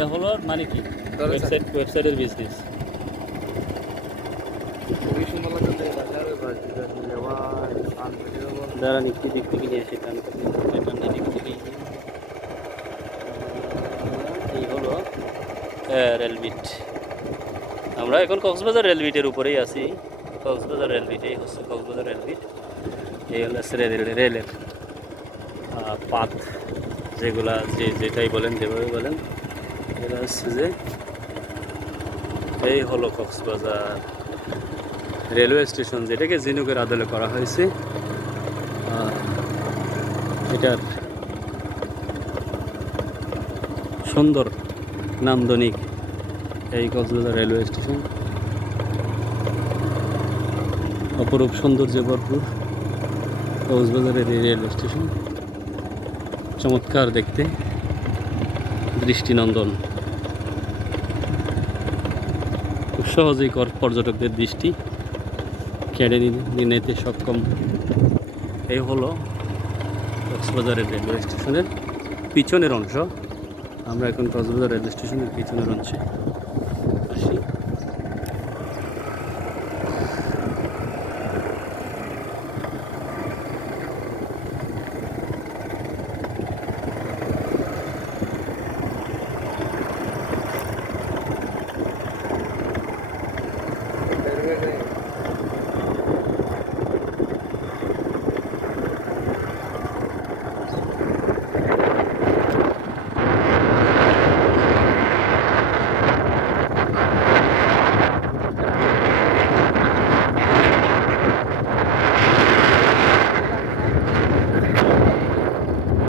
এ হলো মানে কি ওয়েবসাইটের বিজনেস। খুবই সুন্দর লাগছে বাজারে আবার আনবিলিভেবল। দাঁড়ান একটু দিক থেকে নিয়ে আসি, টানটা দিক থেকে এই হলো রেলবিট। আমরা এখন কক্সবাজার রেলবিটের উপরেই আছি। কক্সবাজার রেলবিট, এই হচ্ছে কক্সবাজার রেলবিট। এই হলো রেলের পাত, যেগুলা যেটাই বলেন যেভাবে বলেন, এটা হচ্ছে যে এই হলো কক্সবাজার রেলওয়ে স্টেশন, যেটাকে ঝিনুকের আদলে করা হয়েছে। এটার সুন্দর নান্দনিক এই কক্সবাজার রেলওয়ে স্টেশন, অপরূপ সৌন্দর্যে ভরপুর কক্সবাজারের এই রেলওয়ে স্টেশন, চমৎকার দেখতে, দৃষ্টিনন্দন, খুব সহজেই পর্যটকদের দৃষ্টি কেড়ে নিতে সক্ষম। এই হলো কক্সবাজারের রেলওয়ে স্টেশনের পিছনের অংশ। আমরা এখন কক্সবাজার রেলওয়ে স্টেশনের পিছনের অংশে।